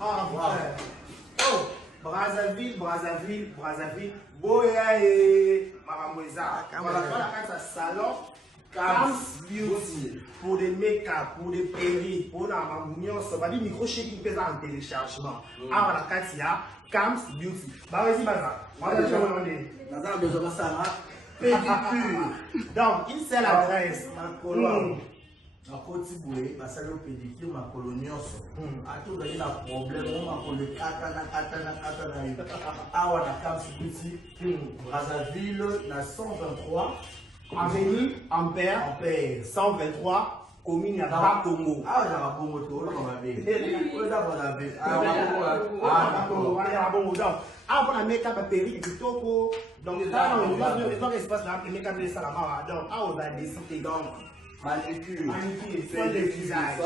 Ah, ouais. Oh, Brazzaville. Boya et Maramoueza. Voilà, voilà, quand ça salon. Cam's Beauty. Pour des make-up, pour des perruques, pour la mamouillon, ça va dire micro-chèque qui pèse en téléchargement. Ah, voilà, quand il y a Cam's Beauty. Bah, vas-y, Baza. Moi, je vais vous demander. Dans un besoin de ça, pédicure. Donc, il sait l'adresse. Ma côté bouée, ma salle pédicure, ma coloniose. A tout donné la problème, on m'a collé katana. Ah, on a Cam's Beauty, Brazzaville, la 123. Avenue Ampère 123, commune à Bakongo. Ah, on a un bon moto, on va bien. Ah, on a make-up à Péry et tout. Donc, les gens espace là, les make-up de Salama. Donc, ah, on va décider donc. Manicure, soin le visage.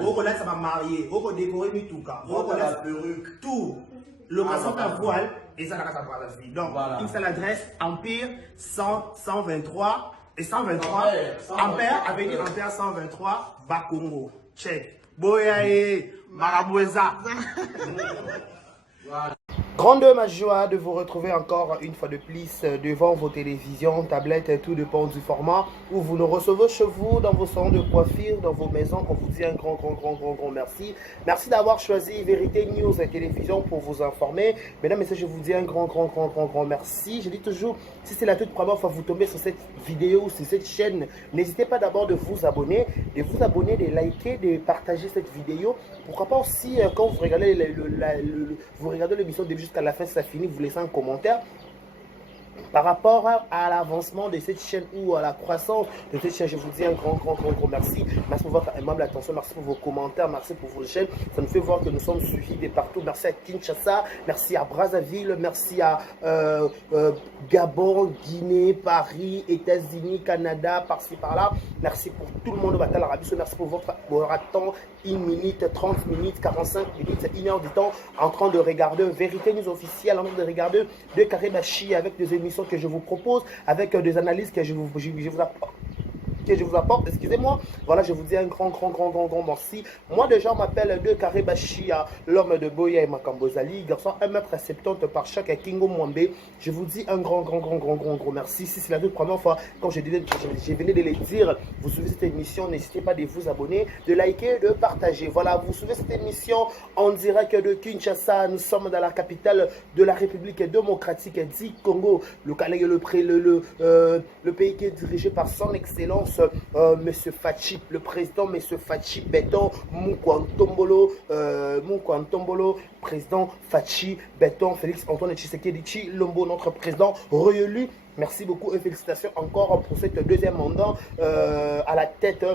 On connaît ça va marier, on connaît décorer mi tout cas. On connaît la perruque, tout. Le maçon à voile et ça la casse à Brazzaville. Donc, il fait l'adresse Empire 123 et 123. Ampère, avenue Ampère 123, Bakongo. Check. Boyae, Maraboueza. Grande ma joie de vous retrouver encore une fois de plus devant vos télévisions, tablettes, tout dépend du format où vous nous recevez chez vous, dans vos salons de coiffure, dans vos maisons. On vous dit un grand merci. Merci d'avoir choisi Vérité News et Télévision pour vous informer. Mesdames, messieurs, je vous dis un grand merci. Je dis toujours, si c'est la toute première fois que vous tombez sur cette vidéo, sur cette chaîne, n'hésitez pas d'abord de vous abonner, de liker, de partager cette vidéo. Pourquoi pas aussi, quand vous regardez l'émission début jusqu'à la fin, ça finit, vous laissez un commentaire par rapport à l'avancement de cette chaîne ou à la croissance de cette chaîne. Je vous dis un grand merci. Merci pour votre aimable attention, merci pour vos commentaires, merci pour vos chaînes. Ça nous fait voir que nous sommes suivis de partout. Merci à Kinshasa, merci à Brazzaville, merci à Gabon, Guinée, Paris, États-Unis, Canada, par-ci par-là. Merci pour tout le monde au Batal Arabie. Merci pour votre temps, 1 minute, 30 minutes, 45 minutes, 1 heure du temps en train de regarder Vérité News officielle, en train de regarder de Karibachi avec des émissions que je vous propose, avec des analyses que je vous apporte, excusez-moi. Voilà, je vous dis un grand merci. Moi déjà, on m'appelle de Karibachi, l'homme de Boya et Makambozali, garçon 1m70 par chaque Kingo Mwambe. Je vous dis un grand merci. Si c'est la toute première fois, quand je venais de les dire, vous suivez cette émission, n'hésitez pas de vous abonner, de liker, de partager. Voilà, vous suivez cette émission en direct de Kinshasa. Nous sommes dans la capitale de la République démocratique du Congo, le pays qui est dirigé par son excellence Monsieur Fachi, le président Monsieur Fachi Béton Mukwantombolo, président Fachi Béton Félix Antoine Tshisekedi Tshilombo, notre président réélu. Merci beaucoup et félicitations encore pour cette deuxième mandat à la tête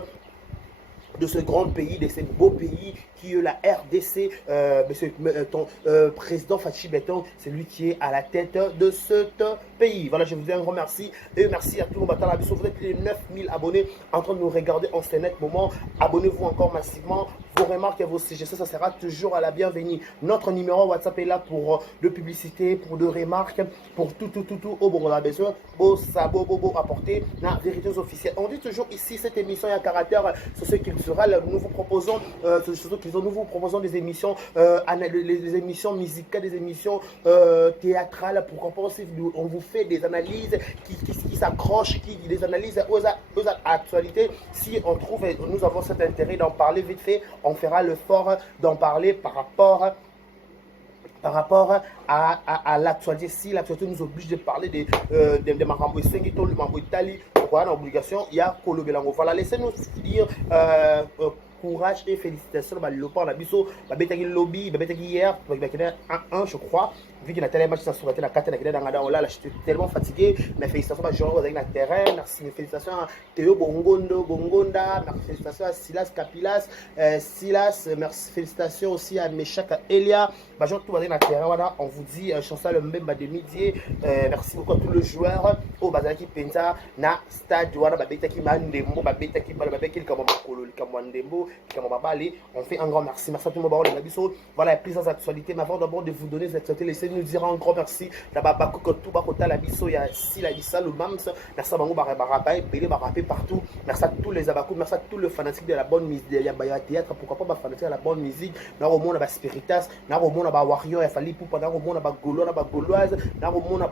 de ce grand pays, de ce beau pays qui est la RDC. Ton président Fachi Béton, c'est lui qui est à la tête de ce pays. Voilà, je vous dis un grand merci. Et merci à tout le monde. Vous êtes les 9000 abonnés en train de nous regarder en ce net moment. Abonnez-vous encore massivement. Vos remarques et vos suggestions, ça sera toujours à la bienvenue. Notre numéro WhatsApp est là pour de publicité, pour de remarques, pour tout. Au bon, on a besoin. Apporter la vérité officielle. On dit toujours ici, cette émission est à caractère socio-culturel. Nous vous proposons des émissions, les émissions musicales, des émissions théâtrales. Pourquoi pas aussi, on vous fait des analyses qui s'accrochent, des analyses aux actualités. Si on trouve, nous avons cet intérêt d'en parler vite fait, on fera l'effort d'en parler par rapport à l'actualité. Si l'actualité nous oblige de parler de Marambo Sengito, le Mambo Italie, voilà, l'obligation, il y a Kolobelango. Voilà, laissez-nous dire courage et félicitations. On a vu le lobby, hier, 1-1, je crois. Vu qu'il y a tellement de matchs sur la carte, je suis tellement fatigué. Mais félicitations à Jean avec le terrain. Merci, félicitations à Théo Bongonda. Merci, félicitations à Silas Kapilas. Merci, félicitations aussi à Meshak Elia. Jean, tout va dans le terrain. Voilà, on vous dit chancel Mbemba de midi. Merci beaucoup à tous les joueurs. Au Bazaki Penta, na stade, voilà, Babetaki Mandembo, Babetaki Balabeki, Kamamako, Kamwandembo, Kamabali. On fait un grand merci. Merci à tout le monde. Voilà, il y a plusieurs actualités. Mais avant d'abord de vous donner cette actualité, laissez-nous nous dire un grand merci. Là-bas, tout bakota la biso, il y a si la bisa, le mams. Merci à Bango Barabaye, Belé Barapé partout. Merci à tous les abakou, merci à tous les fanatiques de la bonne musique. Il y a théâtre, pourquoi pas fanatiques de la bonne musique. Dans le monde, Spiritas, dans le monde, Warrior, il fallait pour dans le monde, Gaulois, Gauloise, dans le monde,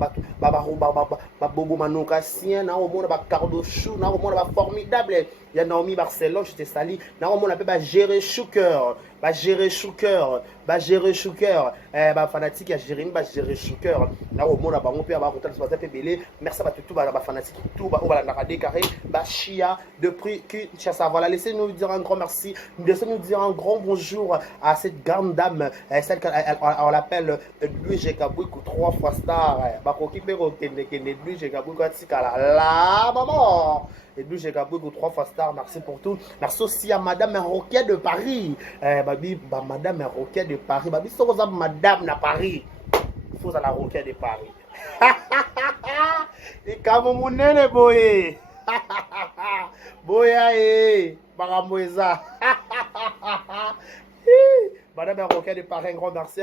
Bobo Manokassien, dans le monde, Cardochou, dans le monde, formidable. Il y a Naomi Barcelone, je te salue. Dans le monde, on gérer Chouker. Gérer Chouker. Gérer Chouker. Fanatique, il y a Jérémy, gérer Chouker. Dans le monde, on peut avoir autant de belé. Merci à tout le fanatique. Tout on va la décarrer. Chia, de prix, Kinshasa. Voilà, laissez-nous dire un grand merci. Laissez-nous dire un grand bonjour à cette grande dame. Celle qu'on l'appelle Louis Jekabouikou, 3 fois star. Bakoki Pero Kende, Louis Jekabouikou, la maman. Et Louis Jekabouikou, 3 fois star. Merci pour tout. Merci aussi à Madame Roquet de Paris. Madame Roquet de Paris. Babi, c'est Madame de Paris. Il faut à la Roquet de Paris. Et comme mon nene boye. Boya e. Baramoisa. Madame Roquet de Paris, un grand merci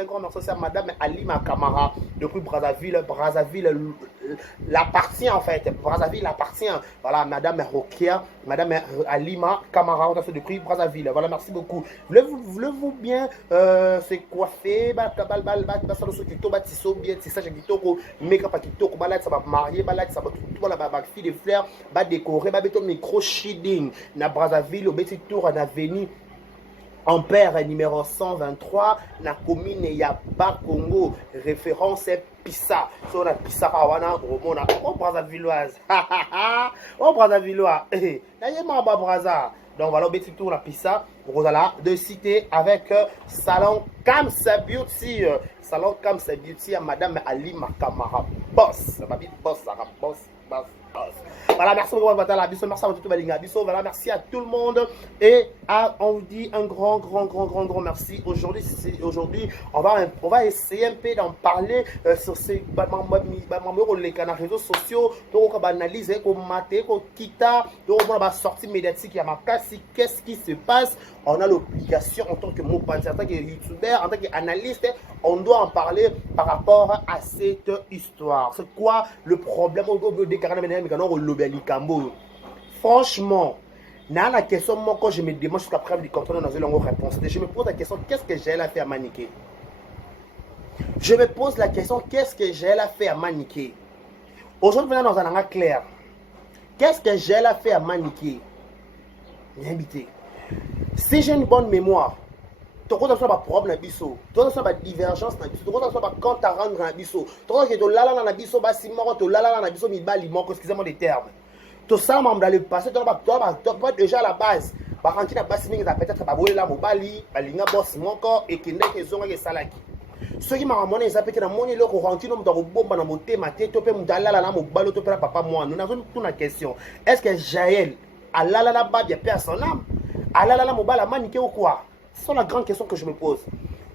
à Madame Alima Kamara, depuis Brazzaville, l'appartient en fait, Brazzaville appartient, voilà, Madame Roquet, Madame Alima Kamara, on a fait depuis Brazzaville, voilà, merci beaucoup. Voulez-vous bien se coiffer, make-up kitoko, balade, ça va marier, balade, ça va tout, la fille de fleurs, va décorer, va mettre micro shading, na Brazzaville, au petit tour, en avenue Ampère numéro 123, la commune Yaba Congo, référence Pissa. Sur la Pissa Rawana, oh Brazzavilloise. Oh Brazzavillois. D'ailleurs, Brazza. Donc voilà, au petit tour la Pissa. Rosala de citer avec Salon Kamsa Beauty. Salon Kamsa Beauty à Madame Ali Makamara. Boss. Ma vie boss, Sarah. Boss. Voilà, merci beaucoup à merci à tout le voilà, merci à tout le monde et on vous dit un grand merci. Aujourd'hui, on va essayer un peu d'en parler sur ces les réseaux sociaux, donc on va analyser, on va quitter, donc on va sortir médiatique, il y a ma casse, qu'est-ce qui se passe. On a l'obligation en tant que mot en tant que youtubeur, en tant qu'analyste, on doit en parler par rapport à cette histoire. C'est quoi le problème au décarné franchement, dans la question, moi, quand je me demande jusqu'à preuve du contrôle dans une longue réponse, je me pose la question, qu'est-ce que j'ai à faire à maniquer? Je me pose la question, qu'est-ce que j'ai à faire à maniquer? Aujourd'hui, dans un angle clair, qu'est-ce que j'ai à faire à maniquer? Invité. Si j'ai une bonne mémoire, tu as un problème dans biso, tu as une divergence dans biso, tu as un compte à rendre dans biso, tu as un biso, excusez-moi des termes. Tout ça, dans le passé, tu as déjà à la base. Par exemple, peut-être que la mobali, balinga boss mon corps et qui n'est que zonga salaki. Ceux qui m'ont ramené, ils appellent mon le rendu dans le bombe dans mon thème, tu peux me dire là, mon ballot, tu peux papa moi. Nous avons toute la question. Est-ce que Jaël, à la bas, il perd son âme? À la mobile, maniqué ou quoi? C'est la grande question que je me pose.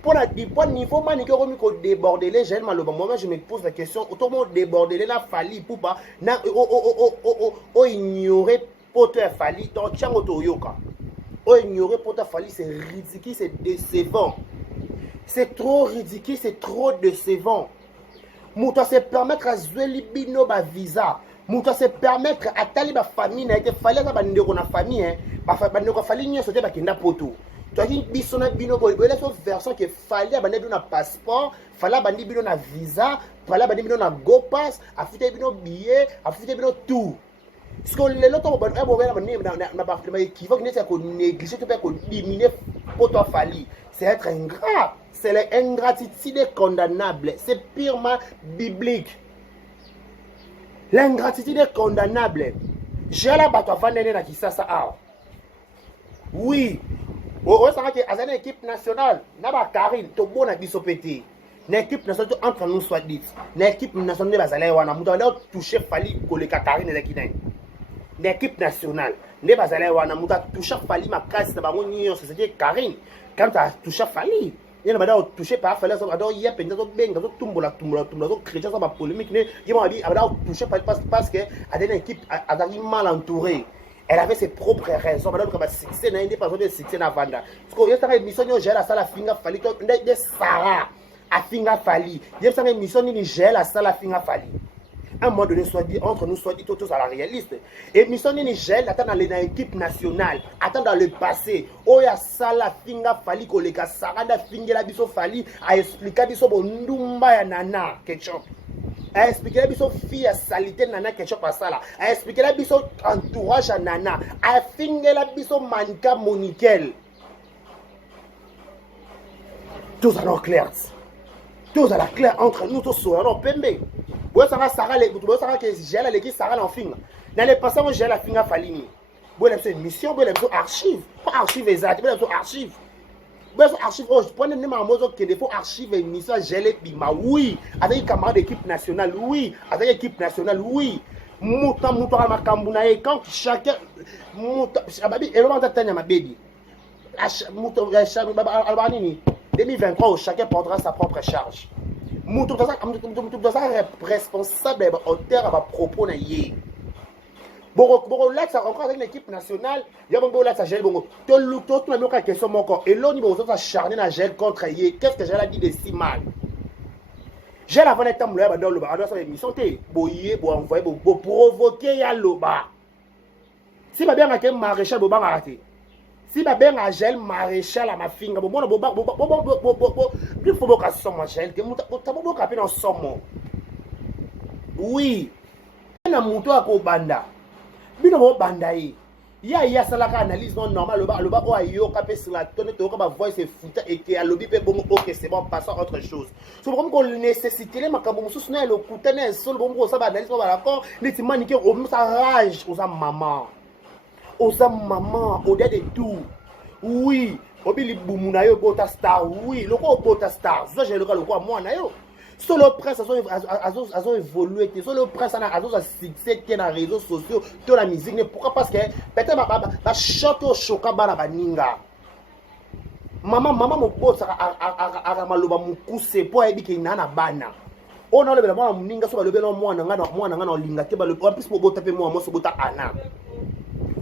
Pour le niveau maniqué, on déborder les Jaël, moi je me pose la question. Autant déborder la fali pour pas ignorer pote fali dans Tchangoto Yoka. Ignorer pote fali, c'est ridicule, c'est décevant. C'est trop ridicule, c'est trop décevant. Mouta se permettre à Zweli Bino ba visa. Mouta se permettre à Taliba famille, n'a été fallu à la famille, hein. Ba famille n'y a sauté ba kinda poto. Tu as dit bisona bino ko la version que fallait ba na passeport, fallait ba bino na visa, fallait ba bino na go pass, afite bino billet, afite bino tout. Parce que les autres ont qui vont négliger, tu peux diminuer pour toi fali. C'est être ingrat. C'est l'ingratitude condamnable. C'est purement biblique. L'ingratitude est condamnable. J'ai la bateau à qui ça. Oui. Au sein de une équipe nationale, n'a Karine, tu bon à bisopété. L'équipe nationale entre nous soit dit. L'équipe nationale de Bazalé, on a touché Fali pour les Karine et les Guinéens. L'équipe nationale, les Bazalé, on a touché Fali, ma casse, c'est Karine. Quand tu as touché Fali, il y a des touché par Fali, il y a des chrétiens qui ont polémique, ils ont touché parce qu'elle a une équipe mal entourée. Elle avait ses propres raisons. Madame, comme succès, n'a pas de succès dans Vanda. Parce que y a une émission, j'ai la salle à finir, fallait des Sarah. afinga fali yebisa nga émission nini gel asala afinga fali à un moment donné soit dit entre nous soit dit tous à la réaliste émission nini gel attend dans l'équipe nationale attend dans le passé oya sala finga fali koleka sarada fingela biso fali a expliquer biso bondumba ya nana ketchup a expliquer biso fille ya salité nana ketchup asala a expliquer biso entourage à nana a fingela biso manka monikel tous alors clairs tous à la claire entre nous tous alors pembe boya sanga sara le boya sanga que gel le qui sara en finga dans les passages gel la finga falini boya c'est mission boya c'est archive pas archive exact boya c'est archive boya c'est archive oh je prends le numéro mozo que des fois archive émission gel et bima oui avec camarade d'équipe nationale oui avec équipe nationale oui muta à makambuna et quand chacun muta ababi et vraiment t'atteindre ma baby muta albanini 2023 chacun prendra sa propre charge mutu responsable auteur à propos na yé boko là ça encore avec l'équipe nationale ya bongo là ça gel bongo to na yoka question moko et l'on niveau ça charner na gel contre yé qu'est-ce que j'ai a dit de si mal j'ai la bonne temps là dans le bar dans sa émission té boyé bo envoyer bo provoquer ya loba si ba bien que maréchal bo ba raté si ba ben a gel maréchal à ma finga bon bon plus faut boka somme gel que muta boka pe dans somme oui na muto ako banda bino bo banda yi ya salaka analyse non normal le ba o ayo ka pe sur la tonne to ka ba voice foot et que alobi pe bon OK c'est bon passons autre chose so comme qu'on nécessité les makambo mususu na le kutana sol bon ko ça ba analyse ba d'accord les timanique au ça rage aux maman au-delà de tout oui obili bumu na yo bota star oui loko bota star so j'ai le cas loko moi na yo solo presse azo évoluer solo presse na azo succès qui na réseaux sociaux to la musique pourquoi parce que peut-être ba choto choka bana baninga maman mo bota a maloba mukuse po ebi ke na bana on a le bela muninga so ba le bela mwana nga na linga te ba le plus po bota pe moi so bota ana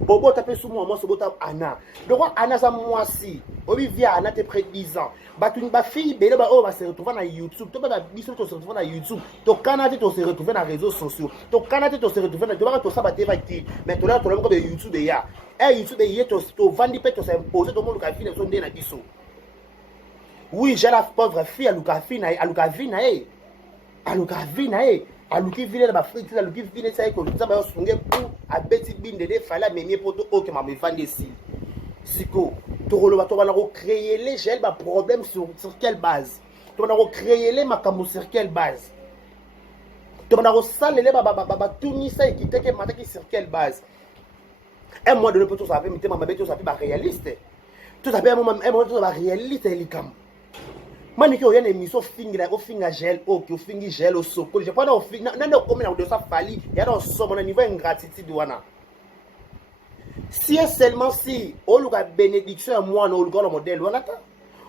bobo tapé sous moi so bota ana donc ana ça moi si obi via ana te près 10 ans batuni ba fille bele ba o va se retrouver na YouTube to ba biso to se retrouver na YouTube to canada to se retrouver na réseaux sociaux to canada to se retrouver na to ba to ça ba te va qui mais to là to le ko be YouTube ya YouTube ye to vandi pe to s'imposer to mo luka fille so ndé na biso oui j'ai la pauvre fille à luka fille aluki vile na bafriti aluki vile ça ko ça ba songe pour abeti binde de fala memie poto o ke ma me vande si siko to rolo to bana ko créer les gel ba problème sur quelle base to bana ko créer les makambo sur quelle base to bana ko salele ba tuni ça qui te ke mataki sur quelle base un mois de le poto ça fait mitema mabe to ça fait ba réaliste tout ça fait un moment to ba réaliste likam maniki oyana émission fingira o finga gel o ki o fingi gel o sokoli je pas na o finga na comme na de ça fali ya na somo na niveau ingratitude wana si seulement si o luka bénédiction moi no luka le modèle wana ta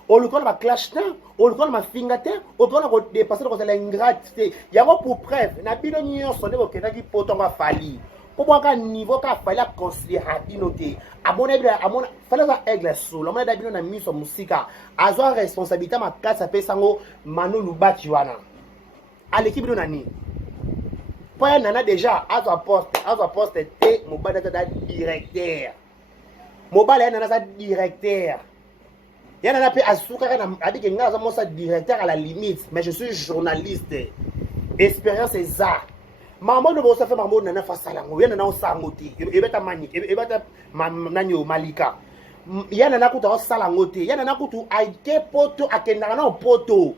o luka ba clash ta o luka ma finga ta o luka ko dépasser ko la ingratitude ya ko pour preuve na bino nyonso ne ko kena ki poto ba fali pour moi niveau ka fali a considérer binoté abonné amona fallait ça aigle solo amona dabino na miso musika azwa responsabilité ma kasa pesango mano lubati wana à l'équipe de nani pour nana déjà azwa poste te mobile da directeur mobile nana sa directeur yana na pe asuka na abike ngaza mo sa directeur à la limite mais je suis journaliste expérience est ça maman ne va pas faire maman nana face à la ngou yana na osangoti ebeta mani ebeta nanyo malika yana na kuta osala ngote yana na kutu aike poto akendanga na poto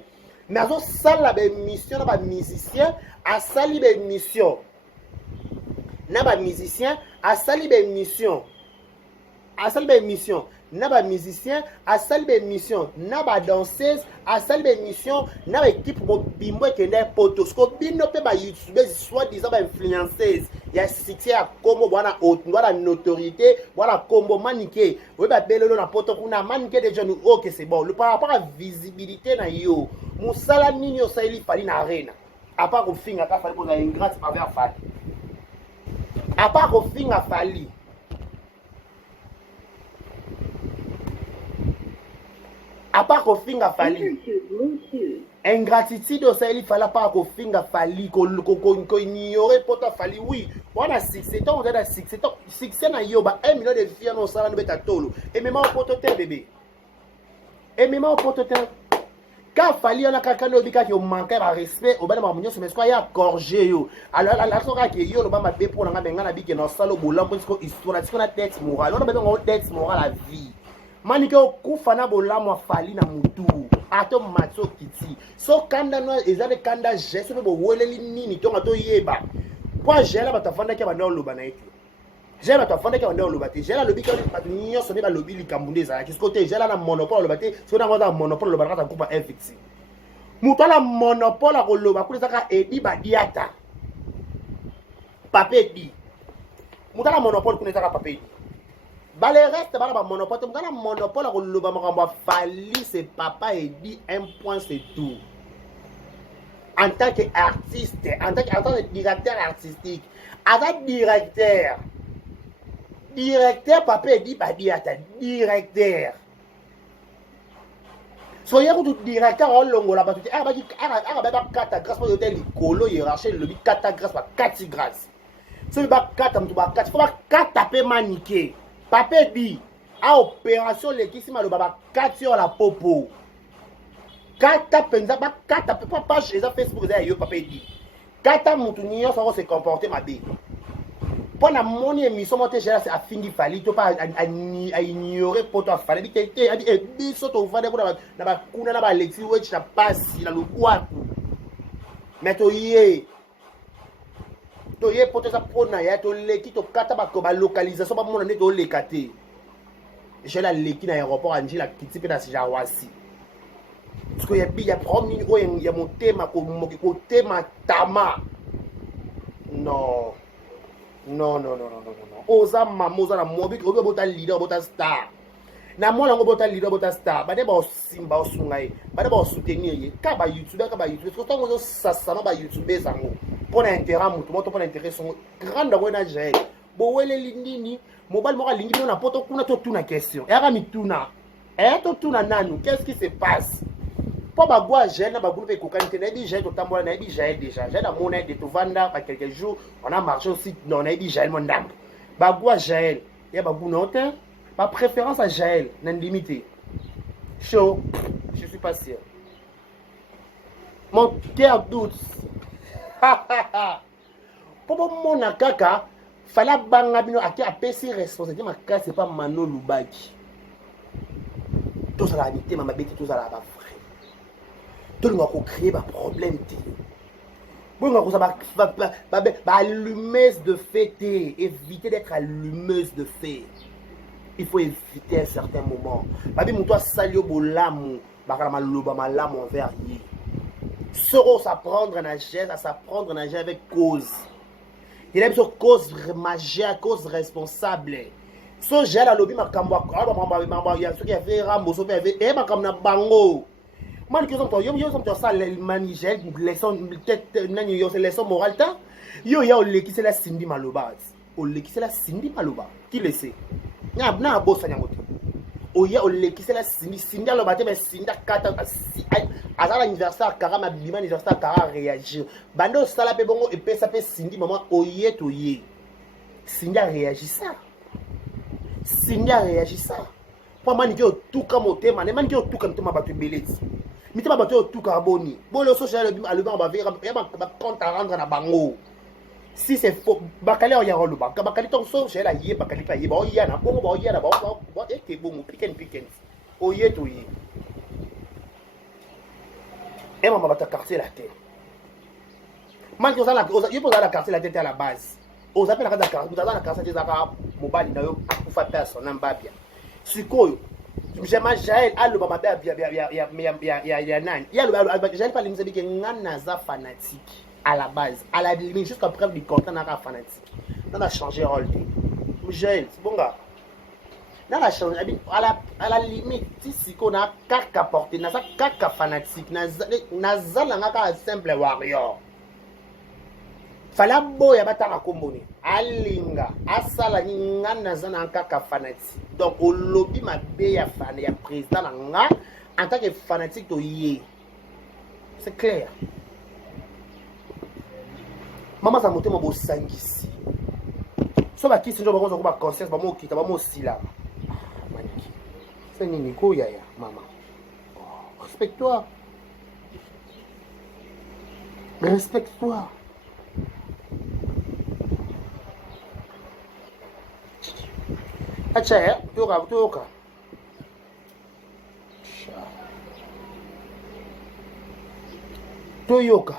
mais azo sala ba mission na ba musicien asali ba mission na ba musicien asali ba mission na ba musicien asali ba mission na ba danseuse asali ba mission na ba équipe mo bimbo kende poto sko bino pe ba youtube soit disant ba influenceuse ya succès ya kombo bwana bwana notoriété bwana kombo manike we ba belelo na poto kuna manike déjà nous OK c'est bon le par rapport à visibilité na yo musala nini yo saili fali na arena à part au finga ka fali ko na ingrate envers fali à part au finga fali à part qu'au fin a fallu ingratitude aussi il fallait pas qu'on finga fali qu'on ignorer pota fali oui voilà succès on a succès na yoba 1 million de filles no sala no beta tolo et même au pototin bébé et même au pototin quand fali on a quelqu'un no bika qui manquait ba respect au bana ba munyo mais quoi ya corger yo alors la soka que yo no ba mabe pour nga benga na bike no salo bolambo ko histoire ce qu'on a tête morale on a besoin de tête morale la vie manike okufa na bolamwa fali na mutu ato matso kiti so kanda no ezale kanda gesto no boweleli nini tonga to yeba kwa jela batafanda ke bana oloba na etu jela batafanda ke bana oloba te jela lobi ke batu nyonso ne ba lobi likambu ndeza ki côté jela na monopole oloba te so na ngota monopole oloba ka kupa FX mutu ala monopole oloba kulisa ka edi badiata papedi mutu ala monopole kunisa ka papedi Bale reste bala ba monopole mukana monopole ko loba makambo fali c'est papa et dit un point c'est tout. En tant qu'artiste, en tant que directeur artistique, avec directeur papa et dit ba diata directeur. Soyez tout directeur en longo la batuti ba kata grâce pour hôtel likolo hiérarchie le bi kata grâce ba 4 grâce. So ba kata mtu ba 4 faut ba kata pe maniquer. Papa dit à opération l'équipe maloba 4 sur la popo 4 penza ba 4 page les Facebook za yo papa dit 4 mutu nyo ça va se comporter ma bé pour la mon émission monter c'est à fini fali to pas à ignorer pour toi fali bi té a dit e biso to vade ko na ba kuna na ba lexi wetch na passe na lukwa mais to yé pour ça prona ya to leki to kata ba ko ba localisation ba mona ne to lekate je la leki na aéroport anji la kiti pe na sijawasi parce que ya promis o ya motema ko tema tama non oza mamoza na mobi ko bota leader bota star na mona ngo bota leader bota star ba de ba simba osungai ba de ba soutenir ye ka ba youtuber parce que tant ngo sasana ba youtuber zango pour l'intérêt mutu moto pour l'intérêt son grande wena gel bo wele lindini mobile moko lingi na poto kuna to tuna question era mituna to tuna nanu qu'est-ce qui se passe pour ba gwa gel na ba groupe kokante na di gel to tambola na di gel déjà j'ai la monnaie de to vanda pas quelques jours on a marché aussi non na di gel mon dame ba gwa gel ya ba gunote ma préférence à gel nan limité chaud je suis pas sûr mon cœur doute pour mon kaka fala banga bino aki apesi responsabilité makasi c'est pas Mano Lubaki tout ça la habité mama beti tout ça la ba frère tout le monde ko créer ba problème ti bon on ko ba allumeuse de fête éviter d'être allumeuse de fête il faut éviter un certain moment babi muto salio bolamu bakala maloba malamu envers yi Soro s'apprendre à nager, à s'apprendre à nager avec cause. Il aime sur cause majeure, cause responsable. So j'ai la lobby ma kamba, il y a ceux qui a fait Rambo, so fait et ma kamna bango. Man qui sont yo sont ça les manigel, leçon peut-être nani yo c'est leçon morale ta. Yo ya ole qui c'est la Cindy Maloba. Ole qui c'est la Cindy Maloba. Qui le sait? Na bossa nyamoto. Oya ole qui c'est la Cindy Maloba mais Cindy kata à l'anniversaire Kara bima anniversaire Kara réagir bando sala pe bongo et ça peut Cindy maman oye toye Cindy a réagi ça pour man qui tout comme tema ne man qui tout comme tema batu beleti mitema batu tout carboni bon le social le ba va faire ba compte à rendre na bango si c'est faux bakali o ya rolo bakali ton so chez la yé bakali pa yé ba oya na bongo ba oya na ba et que bongo piken oye toye. Et maman va te quartier la tête. Man qui il faut la quartier la tête à la base. Aux appels la carte, vous avez la carte des arabes, mobile na yo pour faire personne en babia. Sikoyo. J'aime Jaël à le baba bien ya nan. Il y a le Jaël pas les musique ngana za fanatique à la base, à la limite jusqu'à preuve du content na fanatique. On a changé rôle. Jaël, c'est bon gars. Dans la change à la limite si qu'on a kaka porté na ça kaka fanatique na zala ngaka simple warrior fala boya bataka komboni alinga asala ngana zana kaka fanatique donc au lobby ma be ya fan ya président nga en tant que fanatique to yé C'est clair. Maman, ça monte mon sangisi. So ba kisi njo ba konza ko ba conscience ba mo kita ba mo sila. Maniki. C'est nini ko yaya maman. Oh, respecte-toi. Respecte-toi. Acha ya, toka. Toyoka.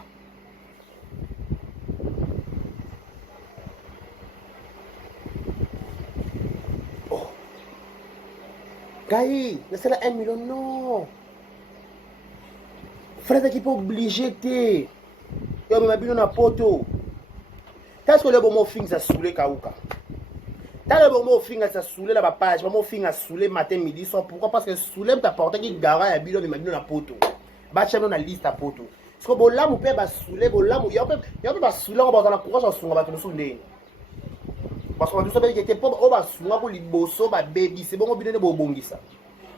Oh. Gaï, c'est la 1 million, non. Frère qui peut obliger t'es. Yo me mabino na poto. Qu'est-ce que le bon mot fin ça saoulé Kaouka? T'as le bon mot fin ça saoulé la page, bon mot fin à saoulé matin midi soir. Pourquoi? Parce que saoulé t'a porté qui gara ya bilo me mabino na poto. Ba chamo na liste à poto. Parce que bon là mon père ba saoulé, bon là mon ya peut ba saoulé on va dans la courage en songa ba to soundé. Parce qu'on a dit ça que était pas on va songa ko liboso ba baby, c'est bon on bino ne bo bongisa.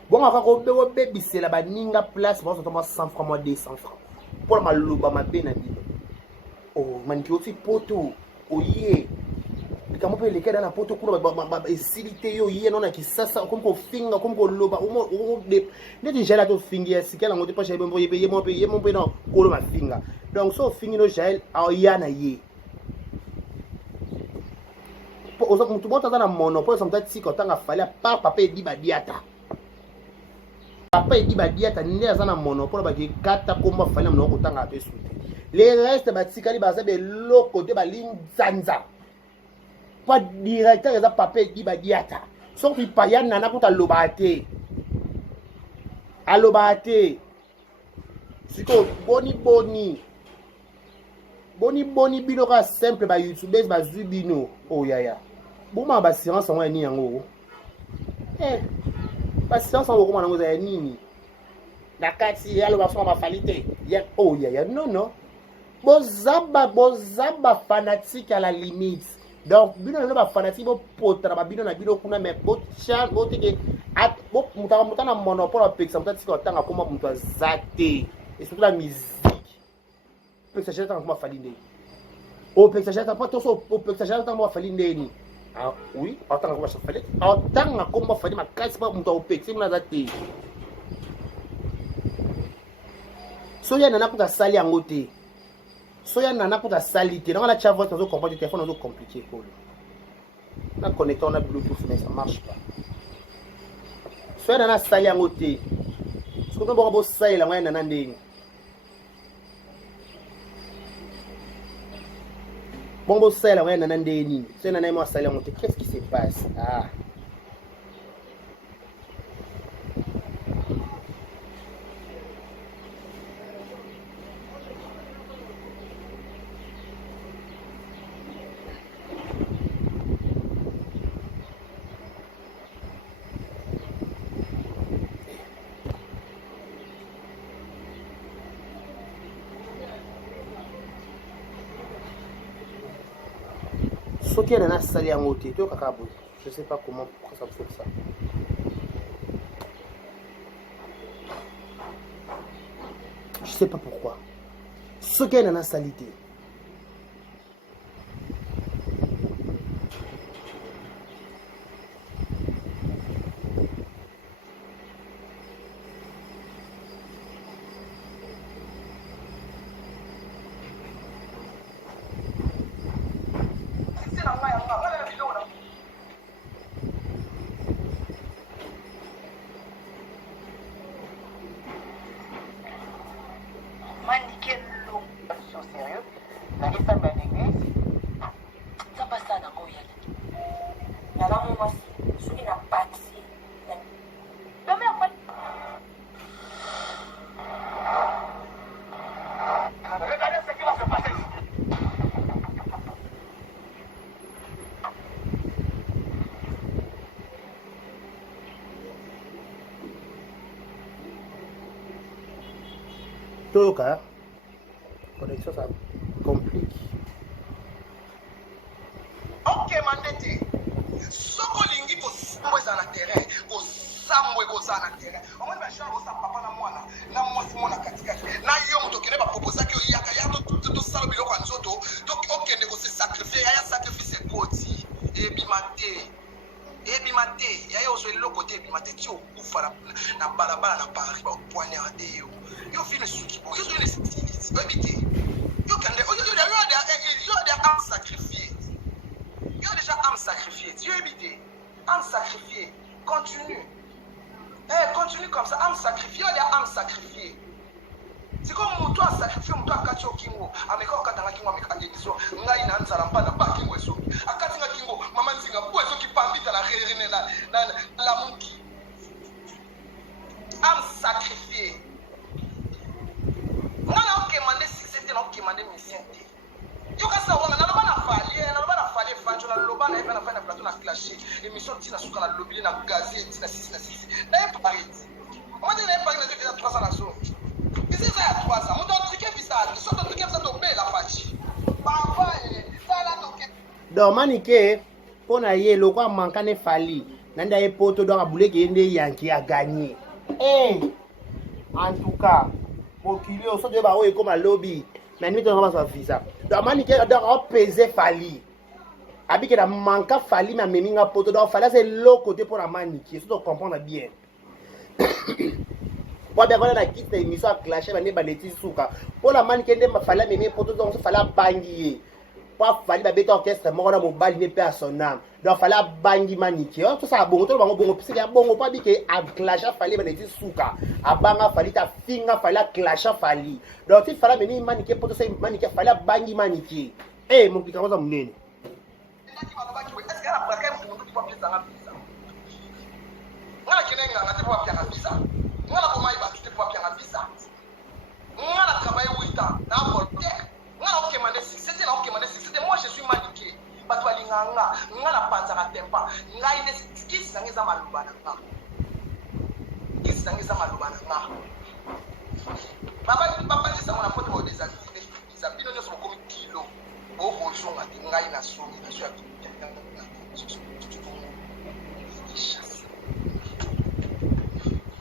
Bon on va ko baby c'est la ba ninga place, bon ça tombe 100 francs moi 200 francs. Pour ma loba ma bena bino. Oh, maniki aussi poto. Oye. Kama pe leke dans la poto kuna ba esilité yo yé non na ki sasa comme ko finga comme ko loba o de ne déjà la to fingi sikela ngote pa chebe mboye ye mon pe non ko lo ma finga. Donc so fingi no jael a yana ye. Po ozo mutu bota na monopole ça peut-être si ko tanga fallait pas papa di ba diata. Papa di ba diata ne azana monopole ba ki kata komba fallait mno ko tanga pe souté. Les restes batikali baza be loko de balinzanza. Pas directeur eza papa di ba diata. Soki payan nana kuta lobate. Alobate. Siko boni bino ka simple ba youtubers ba zubino. Oh yaya. Boma ba silence en ni yango. Ba silence en ko manango za nini. Na kati ya lo ba so ma falite. Oh yaya non. Bozaba fanatique à la limite. Donc, bino na ba fanatique bo potra ba bino na bino kuna me bo chan bo teke at bo mutana monopole pe ça peut-être que tanga koma mutu azate. Et surtout la musique. Pe ça jeta koma falinde. O pe ça jeta pas toso o pe ça jeta koma falinde ni. Ah oui, attends koma falinde. Attends koma falinde ma kasi ba mutu o pe c'est na zate. Soya nana kuta sali angote. Soya nana pour ta salité. Dans la chavette, on a compris le téléphone, on a compliqué pour lui. On a connecté, on a Bluetooth, mais ça ne marche pas. Soya nana sali en côté. Ce qu'on a beau sali, la moyenne nana ndéni. Bon beau sali, la moyenne nana ndéni. Soya nana moi sali en côté. Qu'est-ce qui se passe? Ah. Qui est dans la salle en côté, je ne sais pas comment ça fait ça. Je ne sais pas pourquoi. Ce qui est dans la salité. Toka, connexion ça complique. Ok, Mandete. Soko lingi ko sambwe za na terrain, ko sambwe ko za na terrain. Omwe ba shamba sa papa na mwana, na mwasi mwana katikati. Na hiyo mtokele ba ebima te yaye ozwa eloko te ebima te ti okufa na balabala na Paris bapoignarde yo yo fini suki bo yo ozwa une styliste oyebi te yo kende yo de âme sacrifiée yo déjà âme sacrifiée tu oyebi te âme sacrifiée continue continue comme ça âme sacrifiée yo de âme sacrifiée c'est comme moto a sacrifié moto akati yo kingo ameka okatanga kingo ameka édition ngai na nzala mpana pa kingo esoki akati nga kingo mama nzinga po esoki pambita la rene la muki âme sacrifiée ngana okemande succès te na okemande mission te yokasa wanga naloba na falie fancho na loba na eba na fana plateau na clasher émission tina suka na lobile na gazier tina 6 na 6 na Paris on dit na Paris na déjà 300 na so ici ça ya 300 on doit truquer visa so to truquer visa to be la fachi papa ça la to donc manike pona ye loko mankane fali nanda ye poto donc abuleke ende yanki a gagné en tout cas mokili oso de ba o comme lobby mais nous devons avoir visa donc manike donc peser fali abike na manka fali na meminga poto donc fali c'est l'autre côté pour la manike so to comprendre bien pour bien voir la quitte émission à clasher bande baleti suka pour la manike ndé fali meme poto donc so fali bangier pour fali ba beta orchestre moko na mobali ne pe à son âme donc fali bangi manike tout ça bongo to bango bongo pisi ya bongo pa bike a clasher fali baleti suka abanga fali ta finga fali clasher fali donc ti fali meme manike poto so manike fali bangi manike mon pika koza munene est-ce que la pratique pour nous pas plus dans la visa ngala kenenga ngate pour apia na visa ngala koma iba tu pour apia na visa ngala travailler 8 ans na volonté ngala okemande c'était là okemande c'était moi je suis maniqué bato balinganga ngala panza ka tempa ngai ne kisi ngeza maluba na nga kisi ngeza maluba na nga papa c'est ça mon apôtre au désactiver ils a bino nyoso komi kilo o bozonga ngai na so ya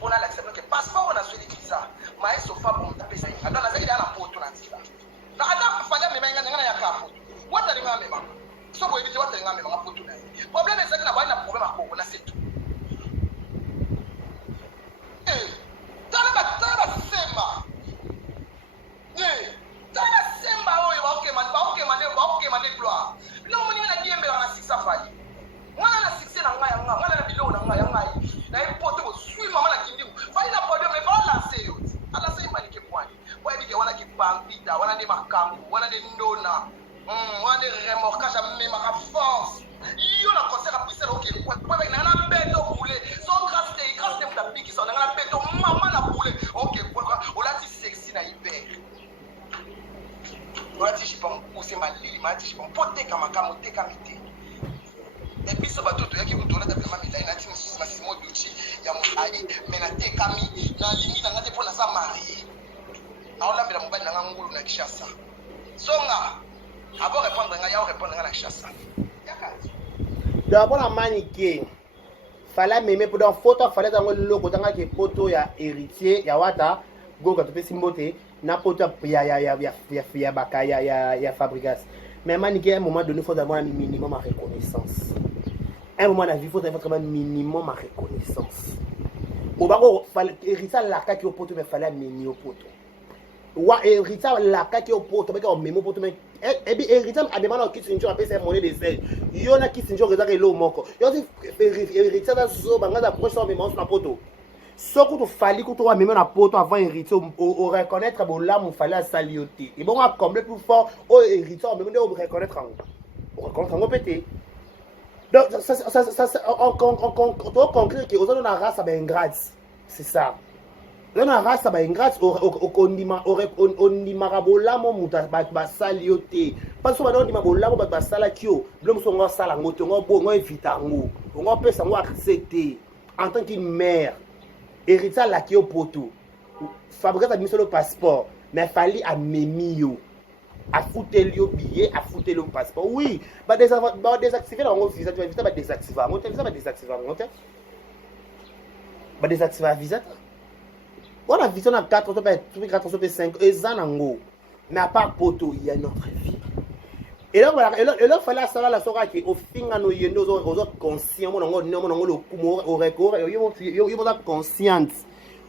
on a l'accepté que passeport on a suivi visa mais sauf pas pour taper ça alors la zaidi ana poto na tila na hata kufanya mema ngana ya kafu wata linga mema so bo ebiti wata linga mema poto na problème c'est que na bana problème akoko na c'est tout tala sema tala sema oyo ba okay man gloire no moni na diembe na sisa fali mwana na sisa na ngaya ngaya mwana na bilo na ngaya ngaya na ipoto ko sui mama na kindimu fali na podium me ba lancer yo ala sai manike kwani wa bike wana kipambita wana de makambu wana de ndona wana de remorquage à même à force yo na concert a prise OK kwa na beto boule so grâce de mutapiki so na beto mama na boule OK kwa olati sexy na hyper wati je pas pousser malili mati je pas poter kama kama teka mite et puis ça va tout yaki kutola ta kama milai na tini sima simo duchi ya mutali mena teka mi na lingi na ngate pona sa mari aola mbela mobali na ngulu na Kishasa songa avant répondre nga ya répondre nga na Kishasa yakati d'abord la manique fallait même pour dans photo fallait dans le logo dans que photo ya héritier ya wata go ka to simbote na poto ya baka ya fabrication mais manique à un moment donné faut avoir un minimum de reconnaissance un moment dans la vie faut avoir un minimum de reconnaissance au bago fallait héritier la ka qui au poto mais fallait mini au poto wa héritier la ka qui au poto mais au memo poto mais et bien héritier a demandé qui sinjo appelle c'est monnaie de sel yo na qui sinjo rezaka elo moko yo si héritier da zo banga da proche memo na poto so que tu fallait que tu wa memo na poto avant héritier au reconnaître bon là mon fallait salioter et bon à combler plus fort au héritier memo de reconnaître en pété donc ça on concret que aux na race ben grâce c'est ça na race ba ingrate okondima ondima rabolamo muta ba saliote parce que ba ondima bolamo ba sala kio blom so ngo sala ngoto ngo bongo evita ngo ngo pesa ngo accepter en tant que mère héritier la kio poto fabriquer administrer le passeport mais fallait à memio à foutre le billet à foutre le passeport oui ba désactiver la visa tu vas visa ba désactiver ngo visa ba désactiver ngo ba désactiver visa. On a vu ça dans 4 5 ans, mais à part poto, il y a une autre vie. Et là, voilà, et là, fallait ça la soirée qui au fin à nos yendo aux autres conscients, mon ango, non, mon ango, le coup, au record, yo conscience,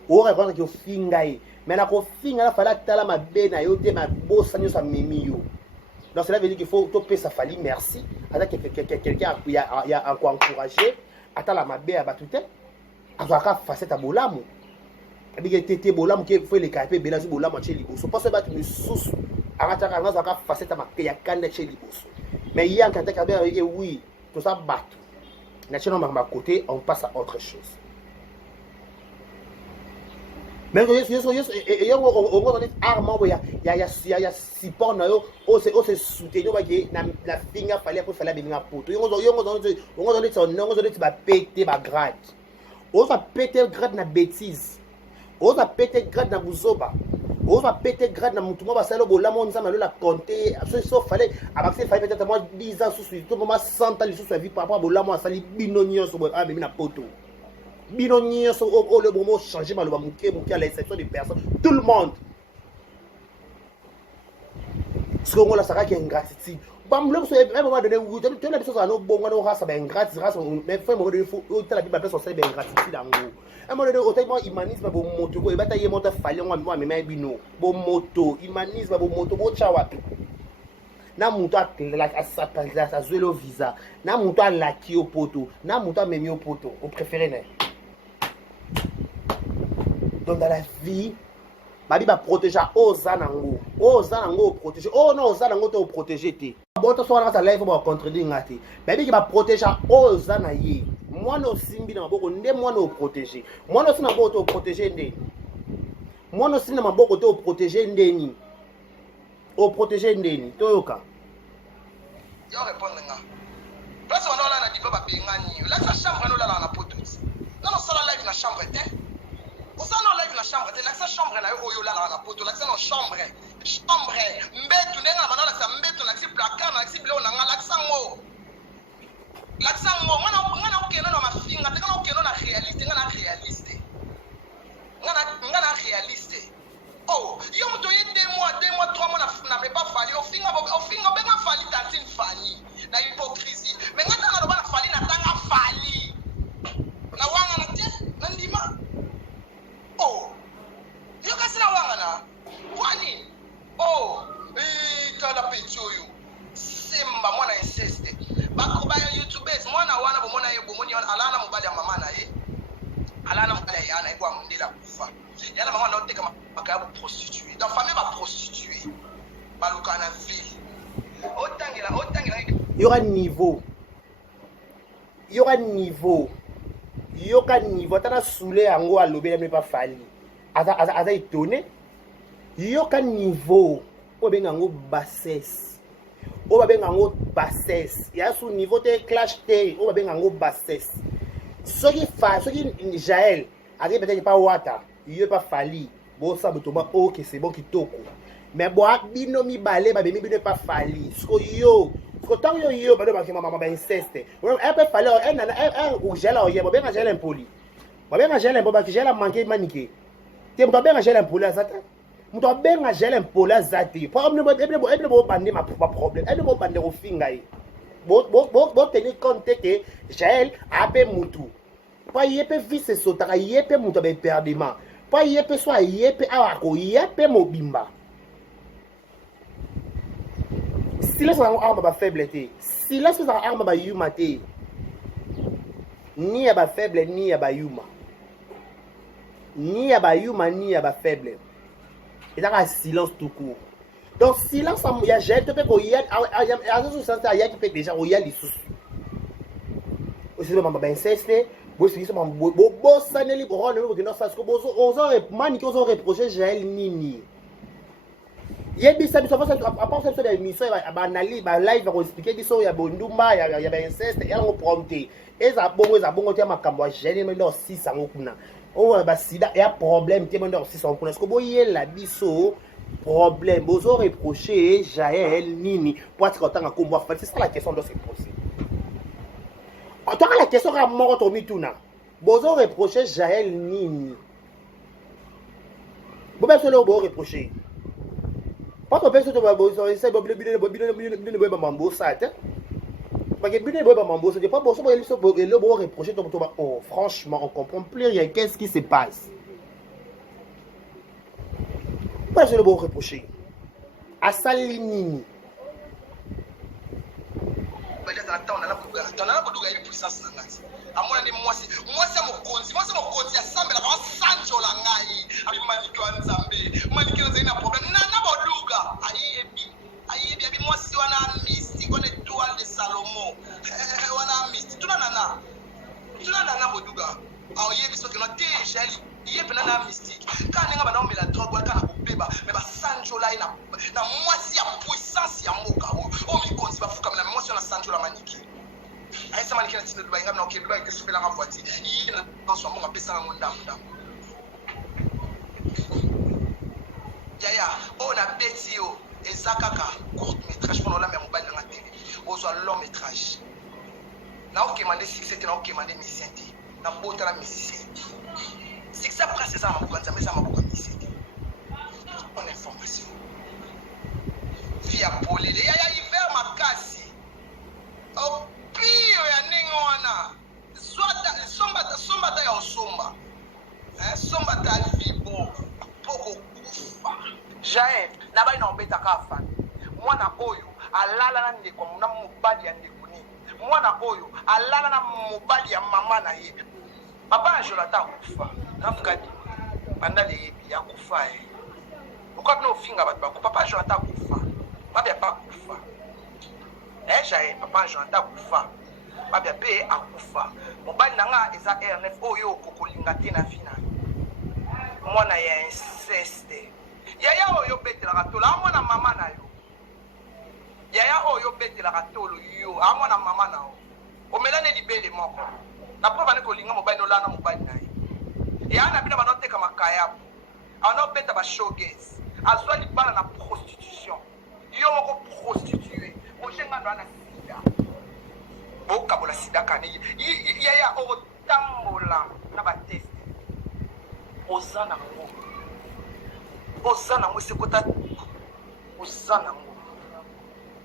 au record qui au fin gaï. Mais là, au fin, là, fallait tala ma benne, yo, te ma bosse, nous ça mimi yo. Donc cela veut dire qu'il faut topper sa famille, merci. Avec quelqu'un qui a encore encouragé, attends la ma belle à batute, à faire facette à bolamu. Et bien, tété bolamu qui fait les carpés, bélas bolamu chez Liboso. Pas se battre une sous. Arrêtez facette à ma kayakane chez Liboso. Mais il y a un candidat qui a dit oui, tout ça bat. Naturellement, à côté, on passe à autre chose. Mais on a support na yo o se soutenir la finga fallait pour faire la benga poto on donne son nom on donne ba péter ba grade on va péter grade na bêtise on va péter grade na buzoba on va péter grade na mutumo ba salo bola mo nzama la compter so fallait abaxer fallait peut-être moi 10 ans sous tout moment 100 ans sous vie par rapport à bola mo sali binonio so ba na poto binonio so o le moment changer mal ba muke à l'exception des personnes tout le monde. Ce qu'on a, c'est qu'il y a ingratitude. À un moment donné, tu as l'habitude de bon, on a ça, ingratitude, mais il faut que la Bible appelle ça ingratitude. À un moment donné, autant humanisme, bon moto, et bataille moto fallait moi mais bino, bon moto, humanisme, bon moto, bon chawapi. Na moto a zéro visa, na moto a laki au poteau, na moto a memi au poteau, au préféré né. Donc dans la vie, ma Bible va protéger Ozanango. Ozanango protéger. Oh non, Ozanango te protéger te. Bon, tu sois dans ta life pour contredire ngate. Ma Bible va protéger Ozanaye. Moi no simbi na maboko nde moi no protéger. Moi no sina maboko te protéger nde. Moi no sina maboko te protéger ndeni. O protéger ndeni. Toyoka. Yo répondre nga. Place on a na diva ba bengani. La chambre no la na poto. Non ça la live na chambre te. On s'en a live la chambre, la chambre là où là la poto, la chambre, mbetu nenga mana la mbetu la placard la bleu na la ngo. La ngo ngana okeno na mafinga, te kana okeno na réalité, ngana réaliste. Ngana réaliste. Oh, yo moto ye 2 mois, 3 mois na pas fallu, au finga benga fallu tantine fani, na hypocrisie. Mais ngana na ba fali na tanga fali. Na wanga na te, na ndima. Oh, you guys are wangana. Wani? Oh, kala pechoyo. Simba mwana insiste. Bako ba YouTubers mwana wana bomona yebo moni alana mubali ya mama na ye. Alana mubali ya yana kwa mndela kufa. Yana mama na oteka makabu prostituée. Dans famille ba prostituée. Baluka na vie. Otangela. Il y aura niveau. Il y aura niveau. Yoka niveau tana soulé ango a lobé mais pas fali aza étonné yoka niveau o benga ngo bassesse o ba benga ngo bassesse ya sous niveau te clash te o ba benga ngo bassesse ce qui Jaël a dit peut-être pas wata yo pas fali bo sa botoba OK c'est bon kitoko mais bo binomi balé ba bimi bino pas fali so yo tant yo ba ba mama ba insiste un peu fallo un gela oye bo benga gela impoli bo benga gela impoli ba gela manquer maniquer te bo benga gela impoli azata mo benga gela impoli azati problème bo bande ma problème bo bande o finga yi bo tenir compte que Jaël ape mutu pa yepe vice sotaka yepe mutu ba perdement pa yepe so yepe awako yepe mobimba. Silence na arme ba faible te. Silence na arme ba yuma te. Ni ya ba faible ni ya ba yuma. Ni ya ba yuma ni ya ba faible. Et là silence tout court. Donc silence il y a j'ai te ko y a azo santa ya qui peut déjà o ya li sous. Aussi le mamba insiste, bo si so bo saneli bo rendre bo non ça ce que bo ozo manique ozo reprocher Jaël nini. Yebisa biso fasa apart cette émission ba nali ba live va expliquer biso ya bondumba ya ba inceste ya ngo prompter eza bongo te makambo ya gêner mais leur 6 ngo kuna o ba sida ya problème te leur 6 ngo kuna est-ce que boyela biso problème bozo reprocher Jaël nini pour être content à combo c'est ça la question de se poser en tant que la question à mort to mituna bozo reprocher Jaël nini bo ba solo bo reprocher Pas ton père, tu vas bosser, c'est bon, le mambo, ça, parce que le mambo, c'est pas bon, ça, le bon reprocher, oh, franchement, on comprend plus rien. Qu'est-ce qui se passe? Pas le bon reprocher. À Salinini. Yaya, on a Betio et Zakaka, court métrage pour la même mobile dans la télé. On soit long métrage. N'a aucun mandé succès, n'a aucun mandé musicien. N'a pas autant la musicien. Succès après c'est ça, mais ça m'a beaucoup musicien. En information. Via Polé, Yaya, il fait ma casse. Au pire, ya ningwana. Somba ta ya osomba. Somba ta vibo. Poko kufa. Jae, nabai na obeta kafa. Mwana oyo alala na ndeko na mobali ya ndeko ni. Mwana oyo alala na mobali ya mama na ye. Papa Jonathan kufa. Nafukadi. Bandale yebi ya kufa e. Ukwa no finga batu bako Papa Jonathan kufa. Babia pa kufa. Jae, Papa Jonathan kufa. Babia pe akufa. Mobali nanga eza R9 oyo kokolinga te na vina. Mwana ya inceste. Yaya oyo betela katolo amwana mama na yo. Yaya oyo betela katolo yo amwana mama na yo. Omelane libele moko. Na prova ne kolinga mobali no lana mobali na ye. Ya na bina banoteka makaya. Ana beta ba showcase. Azwa libala na prostitution. Yo moko prostituée. Ojenga ndo ana sida. Boka bola sida kani. Yaya o tambola na ba test. Ozana ngo. Ozana ngo sekota. Ozana ngo.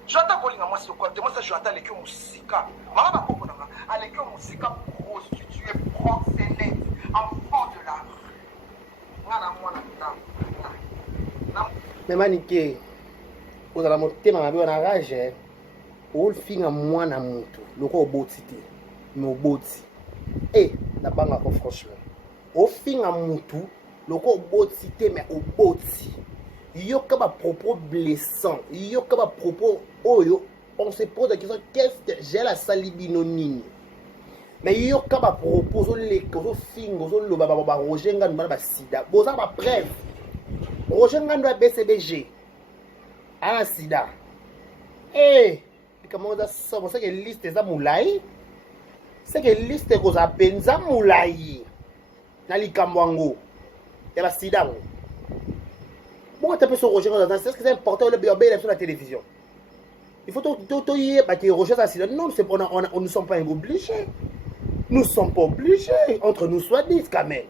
Jonathan kolinga moi sekote. Moi ça Jonathan lekio musika. Mama ba kopona nga. Alekio musika prostituée, proxénète, enfant de la rue. Ngana mwana na. Mais Maniké, vous allez monter ma vie en rage. Ou le fin à moi na mutu. Le quoi au boti te. Mais au boti. Eh, la banga ko franchement. Au fin à mutu. Le quoi au boti te mais au boti. Yo kaba propos blessant. Yo kaba propos oyo. On se pose la question qu'est-ce que j'ai la salibinonine. Mais yo kaba propos les causes fingo zo ba Roger ngando ba sida. Boza ba preuve. Roger ngando BCBG. Ah sida. Eh, comment ça c'est que liste za mulai? C'est que liste ko za penza mulai. Na likambwango. Ya ba sida. Pourquoi tu peux sur Roger ngando? C'est ce que c'est important le BOB sur la télévision. Il faut tout y est Roger ça sida. Non, c'est on ne sommes pas obligés. Nous ne sommes pas obligés. Entre nous soit dit quand même.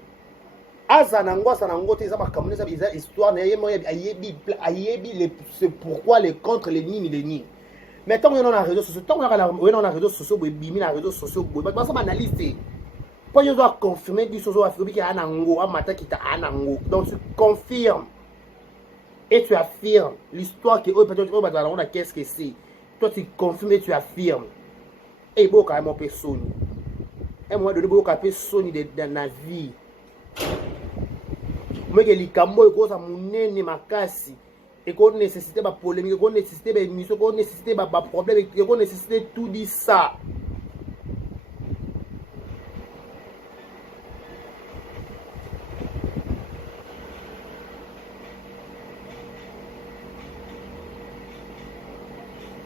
Azanango, Sanango, tes abakamone, ça bizarre histoire, c'est pourquoi les contre les nini, les nini. Mais tant qu'on est dans les réseaux sociaux, tant qu'on est dans les réseaux sociaux, bimi dans les réseaux sociaux, ça m'a analysé. Pour je dois confirmer du soso africain qui a anango, un matin qui t'a anango. Donc tu confirmes et tu affirmes l'histoire qui est peut-être qu'est-ce que c'est. Toi tu confirmes et tu affirmes. Et bon quand même on peut sonner. Et moi de bon quand même sonner dans la vie. Mais les cambo et ça monene makasi et qu'on nécessite ba polémique, qu'on nécessite ba émission, qu'on nécessite ba problème, qu'on nécessite tout dit ça.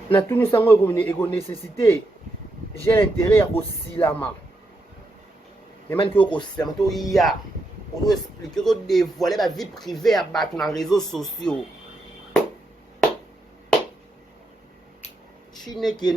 Na tout nous sango et nécessité, j'ai l'intérêt à aussi la main. Mais maintenant que aussi la main, il y a on doit expliquer, on doit dévoiler la vie privée à battre dans les réseaux sociaux. Chine qui est